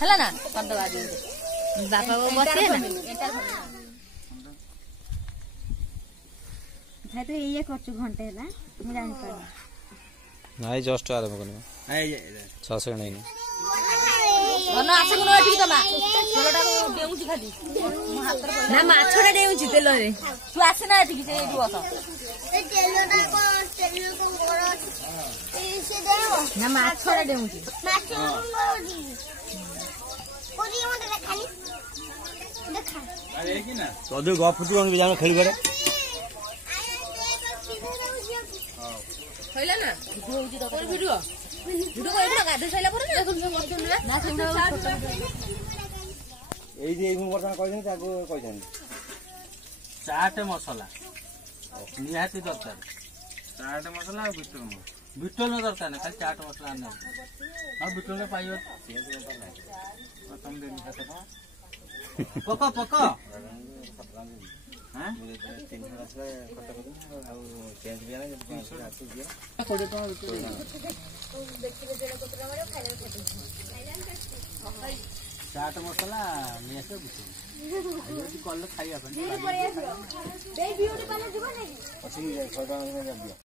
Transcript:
है ना बापा वो बचे ना भाई तो ये करछु घंटे है ना मैं जान पर नहीं जस्ट आराम करने 6 सेकंड नहीं धन आसे गुण एठी तमा तेलटा डेउची खाली मो हाथ रे ना माछडा डेउची तेल रे तू आसे ना एठी से एठी बस ए तेलटा को बड़ से देओ ना माछडा डेउची माछ मोदी कोदी मते खाली देखा अरे की ना तो दे गप फुटी कोन जानो खेल करे खइला ना होउची तो कोन वीडियो वीडियो को एटा गाधे सैला पर ना ना सेउडा एई जे एगु वर्षन कहछन ताको कहछन चाट मसला निहाती दरकार चाट मसला बिटल दरकार ना खाली चाट मसला ना अब बिटल पाइयो तुम दिन खाता पको पको हां 300 खर्च आ चेंज भी ना 500 आसु दिया 20 टका देखिले जेला कोतरा मारे खाइला चाट मसला मेसे बिटल आजि कल खाइया अपन ब्यूटी पार्लर जीवन नहीं अच्छी 6 टका में दिया